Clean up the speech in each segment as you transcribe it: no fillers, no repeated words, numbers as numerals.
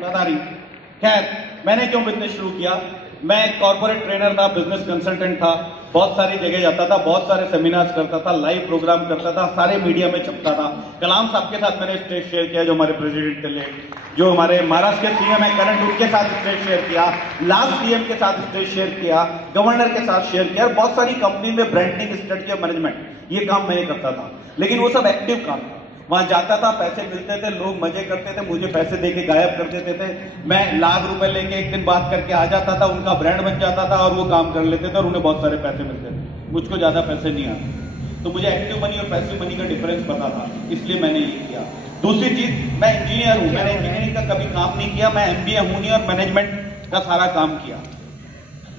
बता रही। खैर, मैंने क्यों बिजनेस शुरू किया? मैं एक कॉर्पोरेट ट्रेनर था, बिजनेस कंसल्टेंट था, बहुत सारी जगह जाता था, बहुत सारे सेमिनार्स करता था, लाइव प्रोग्राम करता था, सारे मीडिया में छपता था। कलाम साहब के साथ मैंने स्टेज शेयर किया, जो हमारे प्रेसिडेंट थे, जो हमारे महाराष्ट्र के सीएम है करंट, उनके साथ स्टेज शेयर किया, लास्ट सीएम के साथ स्टेज शेयर किया, गवर्नर के साथ शेयर किया, बहुत सारी कंपनी में ब्रांडिंग, स्ट्रेटजी और मैनेजमेंट, ये काम मैंने करता था। लेकिन वो सब एक्टिव काम था। वहां जाता था, पैसे मिलते थे, लोग मजे करते थे, मुझे पैसे देके गायब कर देते थे। मैं लाख रुपए लेके एक दिन बात करके आ जाता था, उनका ब्रांड बन जाता था और वो काम कर लेते थे और उन्हें बहुत सारे पैसे मिलते थे। मुझको ज्यादा पैसे नहीं आते, तो मुझे एक्टिव मनी और पैसिव मनी का डिफरेंस पता था, इसलिए मैंने ये किया। दूसरी चीज, मैं इंजीनियर हूं, मैंने इंजीनियरिंग का कभी काम नहीं किया, मैं एमबीए हूं नहीं और मैनेजमेंट का सारा काम किया।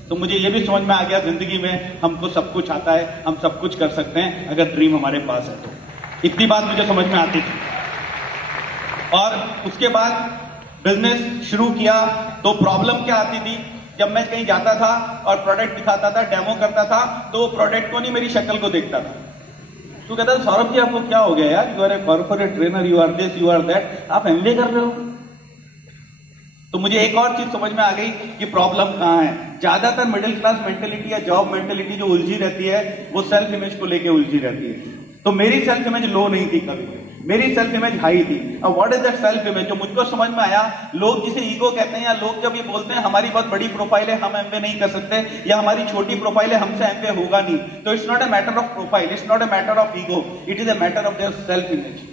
तो मुझे ये भी समझ में आ गया जिंदगी में हमको सब कुछ आता है, हम सब कुछ कर सकते हैं अगर ड्रीम हमारे पास है तो। इतनी बात मुझे समझ में आती थी। और उसके बाद बिजनेस शुरू किया तो प्रॉब्लम क्या आती थी? जब मैं कहीं जाता था और प्रोडक्ट दिखाता था, डेमो करता था, तो प्रोडक्ट को नहीं, मेरी शक्ल को देखता था। तो कहता था, सौरभ जी आपको क्या हो गया यार, you are a corporate trainer, you are this, you are that, आप एमबीए कर रहे हो। तो मुझे एक और चीज समझ में आ गई कि प्रॉब्लम कहां है। ज्यादातर मिडिल क्लास मेंटेलिटी या जॉब मेंटेलिटी जो उलझी रहती है, वो सेल्फ इमेज को लेके उलझी रहती है। तो मेरी सेल्फ इमेज लो नहीं थी कभी, मेरी सेल्फ इमेज हाई थी। अब what is that self image? जो मुझको समझ में आया, लोग जिसे ईगो कहते हैं, या लोग जब ये बोलते हैं हमारी बहुत बड़ी प्रोफाइल है, हम एमबीए नहीं कर सकते, या हमारी छोटी प्रोफाइल है, हमसे एमबीए होगा नहीं, तो it's not a matter of profile, it's not a matter of ego, it is a matter of their self image,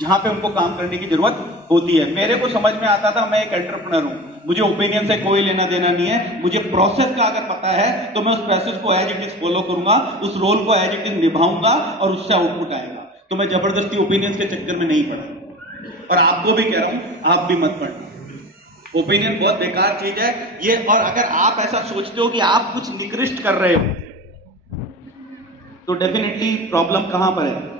जहां पे उनको काम करने की जरूरत होती है। मेरे को समझ में आता था, मैं एक एंटरप्रेन्योर हूं, मुझे ओपिनियन से कोई लेना देना नहीं है, मुझे प्रोसेस का अगर पता है तो मैं उस प्रोसेस को एज इट इज फॉलो करूंगा, उस रोल को एज इट इज निभाऊंगा और उससे आउटपुट आएगा। तो मैं जबरदस्ती ओपिनियंस के चक्कर में नहीं पड़ा, और आपको भी कह रहा हूं, आप भी मत पढ़ना। ओपिनियन बहुत बेकार चीज है ये। और अगर आप ऐसा सोचते हो कि आप कुछ निकृष्ट कर रहे हो, तो डेफिनेटली प्रॉब्लम कहां पर है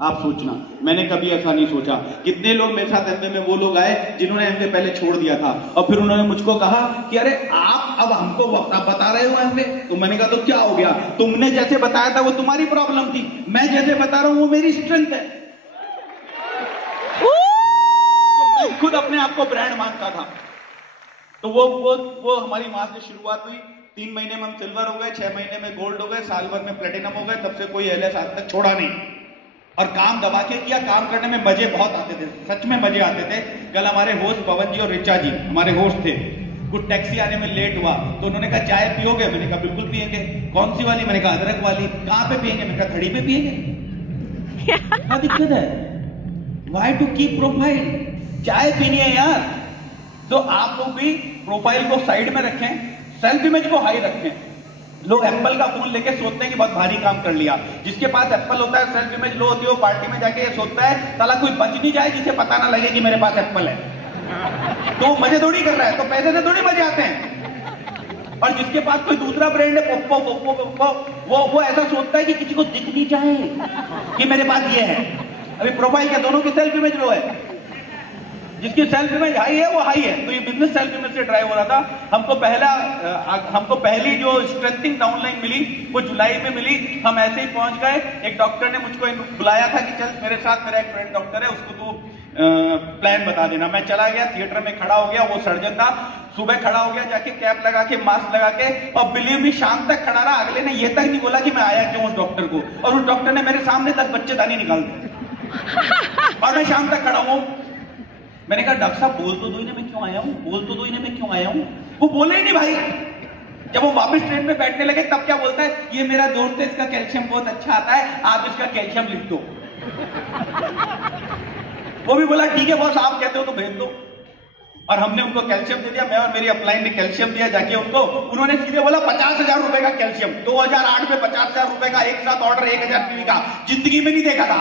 आप सोचना। मैंने कभी ऐसा नहीं सोचा। कितने लोग मेरे साथ एमबीए में वो लोग आए जिन्होंने एमबीए पहले छोड़ दिया था, और फिर उन्होंने मुझको कहा कि अरे आप अब हमको बता रहे हो एमबीए। तो मैंने कहा तो क्या हो गया, तुमने जैसे बताया था वो तुम्हारी प्रॉब्लम थी, मैं जैसे बता रहा हूं वो मेरी स्ट्रेंथ है। तो मैं खुद अपने आप को ब्रांड मानता था। तो वो हमारी वहां से शुरुआत हुई। 3 महीने में हम सिल्वर हो गए, 6 महीने में गोल्ड हो गए, साल भर में प्लेटिनम हो गए। तब से कोई एलएस आज तक छोड़ा नहीं, और काम दबा के किया। काम करने में मजे बहुत आते थे, सच में मजे आते थे। कल हमारे होस्ट पवन जी और रिचा जी हमारे होस्ट थे, कुछ टैक्सी आने में लेट हुआ तो उन्होंने कहा चाय पियोगे? मैंने कहा बिल्कुल पियेंगे। कौन सी वाली? मैंने कहा अदरक वाली। कहां पे पियेंगे? मैंने कहा थड़ी पे पियेंगे। क्या दिक्कत है? Why to keep profile? चाय पीनी है यार। तो आप लोग भी प्रोफाइल को साइड में रखें, सेल्फ इमेज को हाई रखें। लोग एप्पल का फोन लेके सोचते हैं कि बहुत भारी काम कर लिया। जिसके पास एप्पल होता है, सेल्फ इमेज लो होती है, वो पार्टी में जाके ये सोचता है साला कोई बच नहीं जाए जिसे पता ना लगे कि मेरे पास एप्पल है। तो मजे थोड़ी कर रहा है, तो पैसे से थोड़ी मजे आते हैं। और जिसके पास कोई दूसरा ब्रांड है, पोप्पो, वो ऐसा सोचता है कि किसी को दिख नहीं जाए कि मेरे पास ये है। अभी प्रोफाइल क्या, दोनों की सेल्फ इमेज लो है। जिसकी सेल्फ इमेज हाई है वो हाई है। तो ये बिजनेस सेल्फ इमेज से ड्राइव हो रहा था। हमको पहली जो स्ट्रेंथिंग डाउनलाइन मिली वो जुलाई में मिली। हम ऐसे ही पहुंच गए। एक डॉक्टर ने मुझको बुलाया था कि चल मेरे साथ, मेरा एक फ्रेंड डॉक्टर है, उसको तू प्लान बता देना। मैं चला गया, थिएटर में खड़ा हो गया। वो सर्जन था, सुबह खड़ा हो गया जाके, कैप लगा के, मास्क लगा के, और बिलीव मी शाम तक खड़ा रहा। अगले ने ये तक नहीं बोला कि मैं आया क्यों उस डॉक्टर को। और उस डॉक्टर ने मेरे सामने 10 बच्चेदानी निकाल दी और मैं शाम तक खड़ा हूं। मैंने कहा डॉक्टर साहब बोल तो दो इन्हें मैं क्यों आया हूं, बोल तो दो इन्हें मैं क्यों आया हूं। वो बोले ही नहीं भाई। जब वो वापस ट्रेन में बैठने लगे तब क्या बोलता है, ये मेरा दोस्त है, इसका कैल्शियम बहुत अच्छा आता है, आप इसका कैल्शियम लिख दो। वो भी बोला ठीक है बॉस, आप कहते हो तो भेज दो। और हमने उनको कैल्शियम दे दिया। मैं और मेरी अपलाइन ने कैल्शियम दिया जाके उनको। उन्होंने सीधे बोला 50,000 रुपए का कैल्शियम। 2008 में 50,000 रुपए का एक साथ ऑर्डर, 1,000 पीवी का, जिंदगी में नहीं देखा था।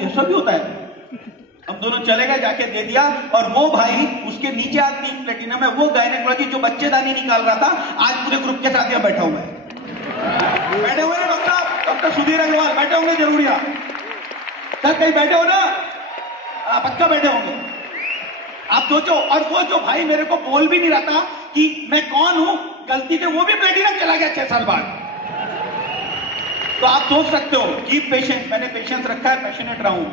ऐसा भी होता है। हम दोनों चले गए, जाके दे दिया। और वो भाई, उसके नीचे आज 3 प्लेटिनम है, वो गायनेकोलॉजी जो बच्चेदानी निकाल रहा था, आज पूरे ग्रुप के साथ यहाँ बैठा हुआ है। बैठे हुए ना डॉक्टर सुधीर अग्रवाल बैठे होंगे जरूर यहाँ। सर कहीं बैठे हो ना? पक्का बैठे होंगे। आप सोचो। और वो जो भाई मेरे को बोल भी नहीं रहा था कि मैं कौन हूं, गलती से वो भी प्लेटिनम चला गया 6 साल बाद। तो आप सोच सकते हो, कीप पेशेंस। मैंने पेशेंस रखा है, पैशनेट रहा हूं।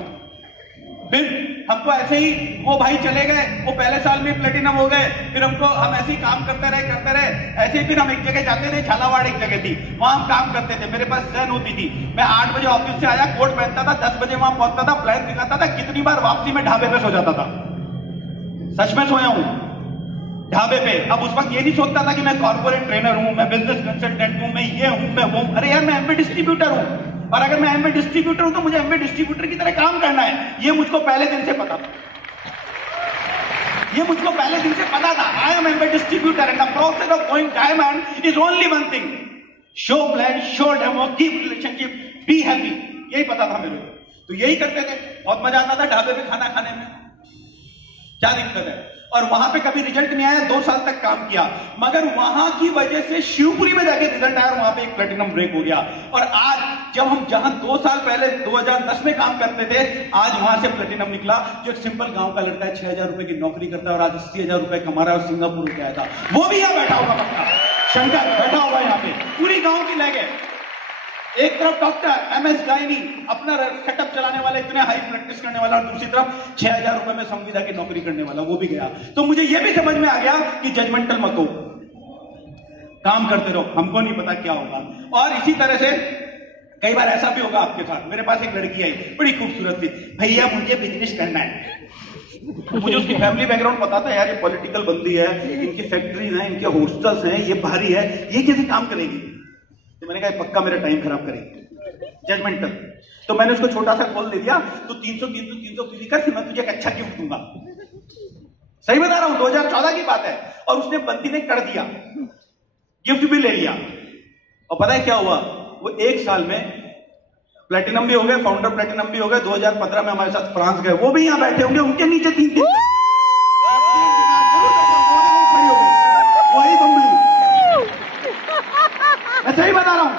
फिर हमको ऐसे ही वो भाई चले गए, वो पहले साल में प्लेटिनम हो गए, फिर हम ऐसे ही काम करते रहे। ऐसे ही फिर हम एक जगह जाते थे, झालावाड़ एक जगह थी, वहां हम काम करते थे। मेरे पास ट्रेन होती थी, मैं 8 बजे ऑफिस से आया, कोट पहनता था, 10 बजे वहां पहुंचता था, प्लान दिखाता था। कितनी बार वापसी में ढाबे पे सो जाता था, सच में सोया हूं ढाबे पे। अब उस वक्त ये नहीं सोचता था कि मैं कॉर्पोरेट ट्रेनर हूं, मैं बिजनेस कंसल्टेंट हूं, मैं ये हूं, मैं वो। अरे यार, मैं एमवे डिस्ट्रीब्यूटर हूं, और अगर मैं एमवे डिस्ट्रीब्यूटर हूं तो मुझे एमवे डिस्ट्रीब्यूटर की तरह काम करना है। ये मुझको पहले दिन से पता था, ये मुझको पहले दिन से पता था। I am Amway distributor and the process of going diamond is only one thing, show blood, show demo, keep relationship, be happy. यही पता था मेरे को, तो यही करते थे। बहुत मजा आता था ढाबे पे खाना खाने में, क्या दिक्कत है। और वहां पे कभी रिजल्ट नहीं आया, 2 साल तक काम किया, मगर वहां की वजह से शिवपुरी में जाके रिजल्ट आया और वहां पे एक प्लेटिनम ब्रेक हो गया। और आज जब हम जहां 2 साल पहले 2010 में काम करते थे, आज वहां से प्लेटिनम निकला। जो एक सिंपल गांव का लड़का है, 6,000 रुपए की नौकरी करता है और आज 80,000 रुपए कमा रहा है और सिंगापुर होकर आया था। वो भी यहां बैठा होगा, पक्का शंकर बैठा होगा यहाँ पे, पूरी गांव की लैग है। एक तरफ डॉक्टर, MS गायनी, अपना सेटअप चलाने वाला, इतने हाई प्रैक्टिस करने वाला, और दूसरी तरफ 6,000 रुपए में संविदा की नौकरी करने वाला, वो भी गया। तो मुझे ये भी समझ में आ गया कि जजमेंटल मत हो, काम करते रहो, हमको नहीं पता क्या होगा। और इसी तरह से कई बार ऐसा भी होगा आपके साथ। मेरे पास एक लड़की आई, बड़ी खूबसूरत थी, भैया मुझे बिजनेस करना है। मुझे उसकी फैमिली बैकग्राउंड पता था, यार ये पॉलिटिकल बंदी है, इनकी फैक्ट्रीज हैं, इनके हॉस्टल्स हैं, ये भारी है, ये कैसे काम करेगी। तो मैंने कहा पक्का मेरा टाइम खराब करेगी, जजमेंटल। तो मैंने उसको छोटा सा कॉल दे दिया, तो 300 कर, मैं तुझे एक अच्छा गिफ्ट दूंगा। सही बता रहा हूं, 2014 की बात है। और उसने बंदी ने कर दिया, गिफ्ट भी ले लिया। और पता है क्या हुआ, वो 1 साल में प्लेटिनम भी हो गए, फाउंडर प्लेटिनम भी हो गए। 2015 में हमारे साथ फ्रांस गए, वो भी यहां बैठे होंगे, उनके नीचे 3 वही बंबली। मैं सही बता रहा हूं,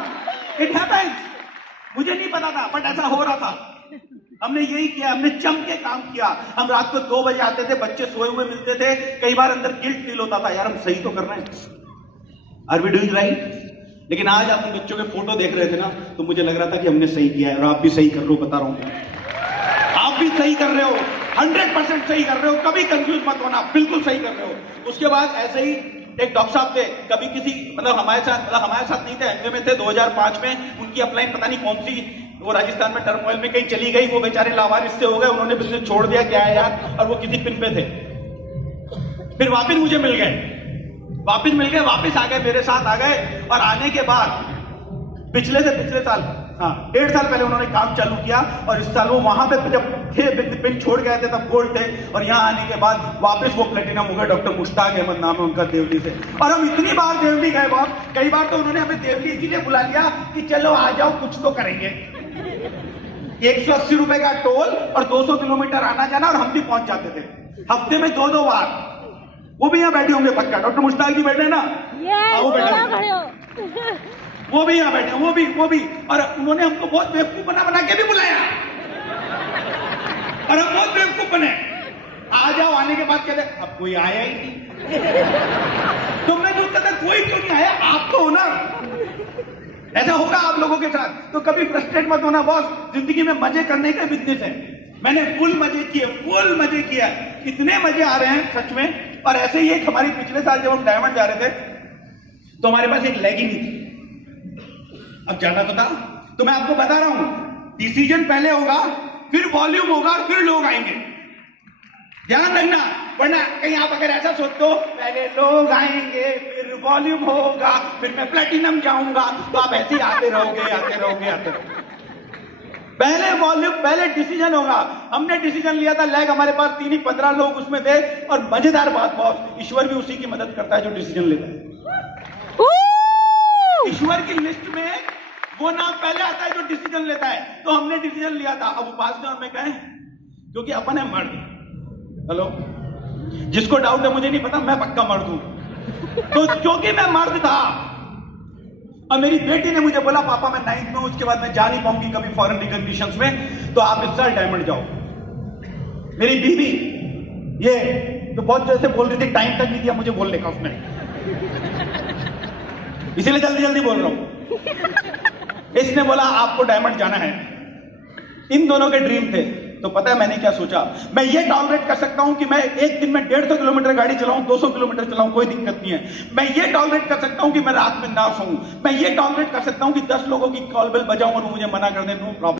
इट हैपेंस। मुझे नहीं पता था, बट ऐसा हो रहा था। हमने यही किया, हमने जम के काम किया। हम रात को 2 बजे आते थे, बच्चे सोए हुए मिलते थे, कई बार अंदर गिल्ट फील होता था, यार हम सही तो कर रहे हैं, आर वी डूइंग राइट। लेकिन आज आप उन बच्चों के फोटो देख रहे थे ना, तो मुझे लग रहा था कि हमने सही किया है। और आप भी सही कर रहे हो, बता रहा हूं, आप भी सही कर रहे हो, 100% सही कर रहे हो, कभी कंफ्यूज मत होना, बिल्कुल सही कर रहे हो। उसके बाद ऐसे ही एक डॉक्टर साहब थे, कभी किसी हमारे साथ नहीं थे, एमवे में थे। 2005 में उनकी अपलाइन पता नहीं कौन सी, वो राजस्थान में टर्मोइल में कहीं चली गई, वो बेचारे लावारिस से हो गए, उन्होंने बिजनेस छोड़ दिया, क्या है यार, और वो किसी पिन पे थे। फिर वापिस मुझे मिल गए, वापिस आ गए, मेरे साथ आ गए। और आने के बाद पिछले साल, हाँ 1.5 साल पहले उन्होंने काम चालू किया। और इस साल वो वहां पे जब थे, पिन छोड़ गए थे, तब गोल्ड थे, और यहाँ आने के बाद वापस वो प्लेटिनम हो गए। डॉक्टर मुश्ताक अहमद नाम है उनका, देवली से। और हम इतनी बार देवली गए बाप, कई बार तो उन्होंने हमें देवली इसीलिए बुला लिया कि चलो आ जाओ, कुछ तो करेंगे। 180 रुपए का टोल और 200 किलोमीटर आना जाना, और हम भी पहुंच जाते थे हफ्ते में 2-2 बार। वो भी यहाँ बैठे होंगे पक्का, डॉक्टर मुश्ताक जी बैठे ना, वो बैठे, वो भी यहाँ बैठे, वो भी। और उन्होंने हमको बहुत बेवकूफ बना के भी बुलाया, और हम बहुत बेवकूफ बने। आ जाओ, आने के बाद कहते अब कोई आया ही नहीं। तो मैं सोचता था कोई क्यों नहीं आया, आप तो हो ना। ऐसा होगा आप लोगों के साथ, तो कभी फ्रस्ट्रेट मत होना बॉस, जिंदगी में मजे करने का बिजनेस है। मैंने फुल मजे किया, इतने मजे आ रहे हैं सच में। और ऐसे ही एक हमारी पिछले साल जब हम डायमंड जा रहे थे, तो हमारे पास एक लेगिंग थी, अब जाना तो था। तो मैं आपको बता रहा हूं, डिसीजन पहले होगा, फिर वॉल्यूम होगा, फिर लोग आएंगे, ध्यान रखना। वरना कहीं आप अगर ऐसा सोचते हो, पहले लोग आएंगे, फिर वॉल्यूम होगा, फिर मैं प्लेटिनम जाऊंगा, तो आप ऐसे ही आते रहोगे। पहले वॉल्यूम, पहले डिसीजन होगा। हमने डिसीजन लिया था, लैग हमारे पास 3 ही 15 लोग उसमें थे। और मजेदार बात बॉस, ईश्वर भी उसी की मदद करता है जो डिसीजन लेता है। ईश्वर की लिस्ट में वो नाम पहले आता है जो डिसीजन लेता है। तो हमने डिसीजन लिया था। अब उपासना में कहें, क्योंकि अपन है मर्द। हेलो, जिसको डाउट है मुझे नहीं पता, मैं पक्का मर्द हूं। तो क्योंकि मैं मर्द था, और मेरी बेटी ने मुझे बोला पापा मैं 9th में, उसके बाद मैं जा नहीं पाऊंगी कभी फॉरेन रिकॉग्निशंस में, तो आप इस साल डायमंड जाओ। मेरी बीवी ये तो बहुत जैसे बोल रही थी, टाइम तक नहीं दिया मुझे बोलने का उसने, इसीलिए जल्दी बोल रहा हूं। इसने बोला आपको डायमंड जाना है। इन दोनों के ड्रीम थे। तो पता है मैंने क्या सोचा, मैं ये टॉलरेट कर सकता हूं कि मैं एक दिन में 150 किलोमीटर गाड़ी चलाऊं, 200 किलोमीटर चलाऊं, कोई दिक्कत नहीं है। मैं ये टॉलरेट कर सकता हूं कि मैं रात में ना सोऊं। मैं ये टॉलरेट कर सकता हूं कि 10 लोगों की कॉल बेल बजाऊं और मुझे मना कर दें, नो प्रॉब्लम।